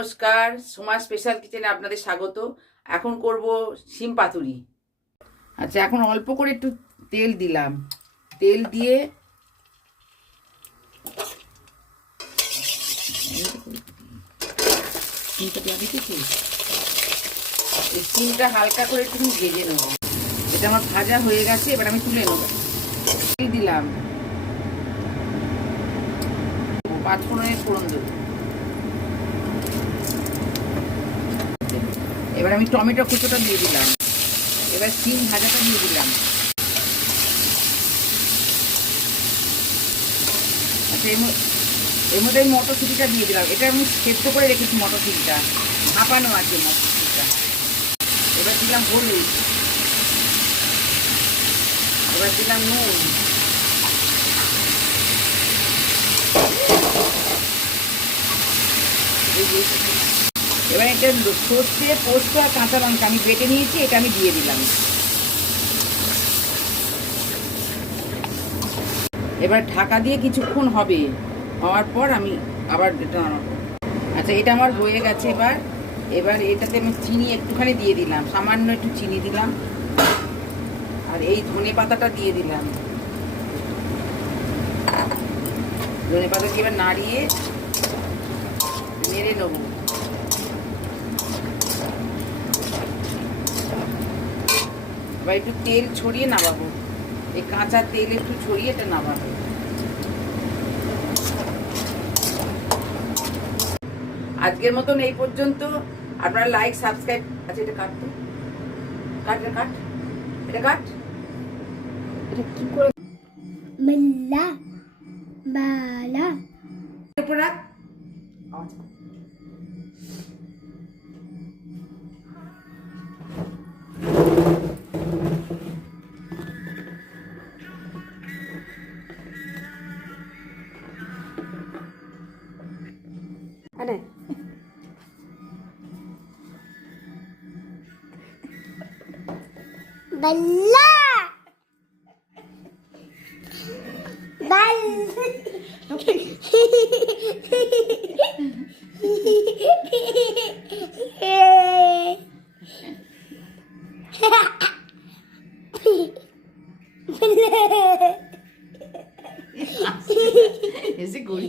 নমস্কার, সোমা স্পেশাল কিচেনে আপনাদের স্বাগত। এখন করব শিম পাতুরি। আচ্ছা, এখন অল্প করে একটু তেল দিলাম। তেল দিয়ে এই শিমটা হালকা করে একটু ভেজে নেব। এটা আমার ভাজা হয়ে গেছে, এবার আমি তুলে নেব। তেল দিলাম, 5 ফোড়নের ফোড়ন দেব। এবার আমি টমেটো কুচোটা দিয়ে দিলাম। এবার শিম ভাজাটা দিয়ে দিলাম। আচ্ছা, এর মধ্যে আমি মটরশুঁটিটা দিয়ে দিলাম। এটা আমি সেদ্ধ করে রেখেছি, মটরশুঁটিটা ভাপানো আছে মটরশুঁটিটা। এবার দিলাম হলুদ, এবার দিলাম নুন, এবার এটা সর্ষে, পোস্ত আর কাঁচা লঙ্কা আমি বেটে নিয়েছি, এটা আমি দিয়ে দিলাম। এবার ঢাকা দিয়ে কিছুক্ষণ হবে, হওয়ার পর আমি আবার এটা নামাবো। আচ্ছা, এটা আমার হয়ে গেছে। এবার এটাতে আমি চিনি একটুখানি দিয়ে দিলাম, সামান্য একটু চিনি দিলাম। আর এই ধনে পাতাটা দিয়ে দিলাম। ধনে পাতাকে এবার নাড়িয়ে নেড়ে নেব। এবার একটু তেল ছড়িয়ে নামাবো, এই কাঁচা তেল একটু ছড়িয়ে এটা নামাবো। আজকের মতন এই পর্যন্ত। আপনারা লাইক, সাবস্ক্রাইব। আচ্ছা, এটা কাট, এটা কাট। এটা কি করে বালা বালা উপর রাখ। আরে বালা এসে গড়ি